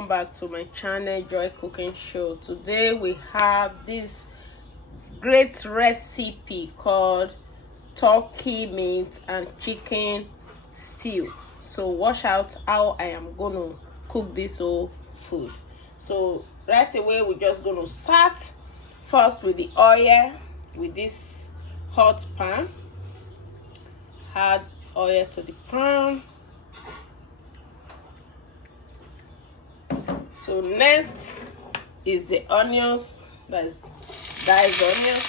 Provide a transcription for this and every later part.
welcome back to my channel, Joy Cooking Show. Today we have this great recipe called turkey meat and chicken stew. So watch out how I am gonna cook this whole food. So right away we're just gonna start first with the oil with this hot pan. Add oil to the pan. So next is the onions, that's diced onions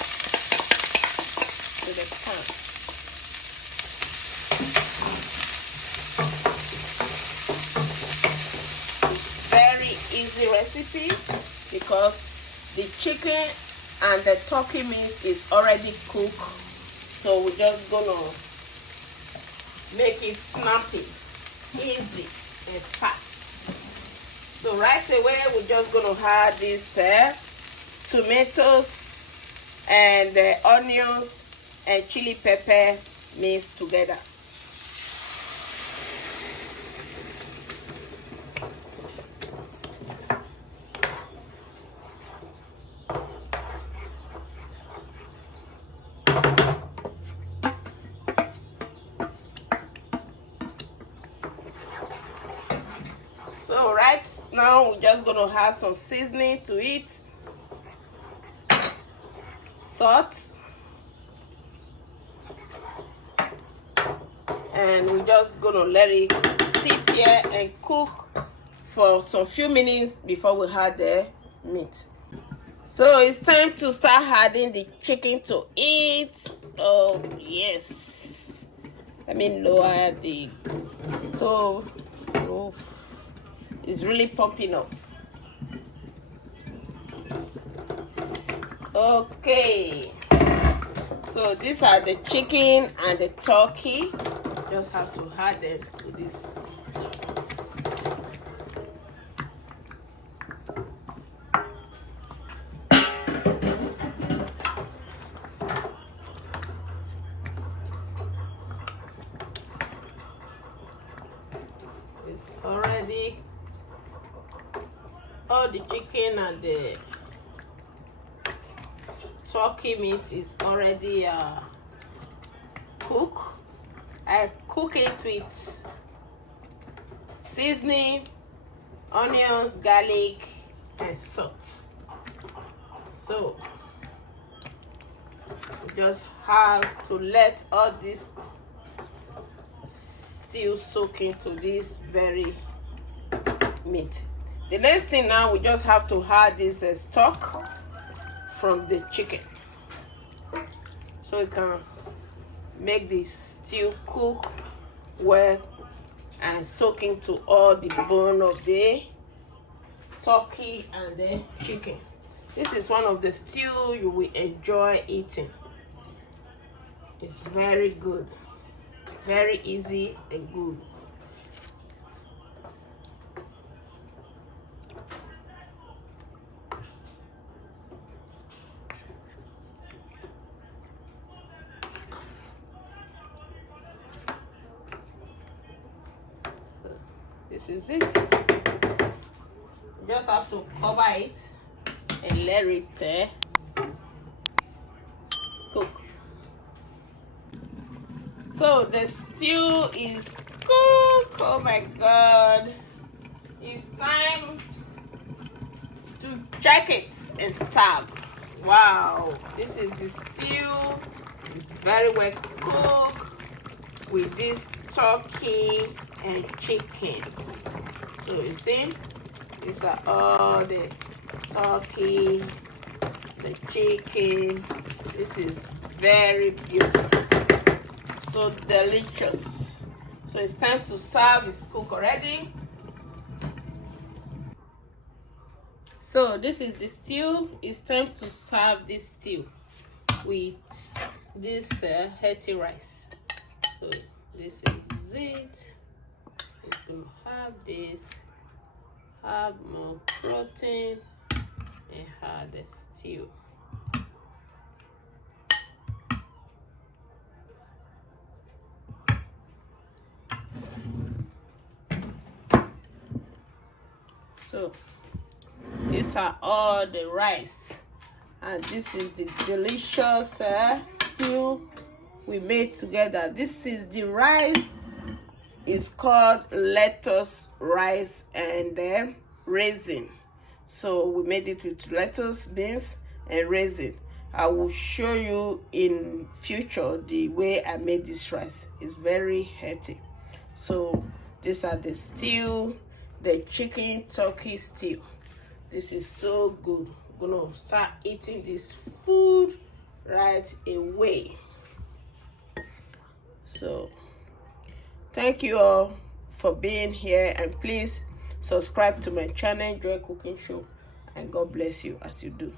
to the pan. Very easy recipe because the chicken and the turkey meat is already cooked, so we're just gonna make it snappy, easy and fast. So right away we're just gonna add this tomatoes and onions and chili pepper mixed together. So right now we're just gonna add some seasoning to it, salt, and we're just gonna let it sit here and cook for some few minutes before we add the meat. So it's time to start adding the chicken to it. Oh yes, let me lower the stove. Oh, it's really pumping up. Okay, so these are the chicken and the turkey. Just have to add them to this. It's already, all the chicken and the turkey meat is already cooked. I cook it with seasoning, onions, garlic, and salt. So we just have to let all this stew soak into this very meat. The next thing now, we just have to add this stock from the chicken, so you can make the stew cook well and soak into all the bone of the turkey and the chicken. This is one of the stew you will enjoy eating. It's very good, very easy and good. This is it. You just have to cover it and let it cook. So the stew is cooked. Oh my God. It's time to check it and serve. Wow. This is the stew. It's very well cooked with this turkey and chicken. So you see, these are all the turkey, the chicken. This is very beautiful, so delicious. So it's time to serve. It's cooked already. So this is the stew. It's time to serve this stew with this healthy rice. So this is it. It's gonna have this, have more protein, and have the stew. So these are all the rice, and this is the delicious stew we made together. This is the rice. It's called lettuce, rice, and raisin. So we made it with lettuce, beans, and raisin. I will show you in future the way I made this rice. It's very healthy. So these are the stew, the chicken turkey stew. This is so good. We're gonna start eating this food right away. So thank you all for being here, and please subscribe to my channel, Joy Cooking Show, and God bless you as you do.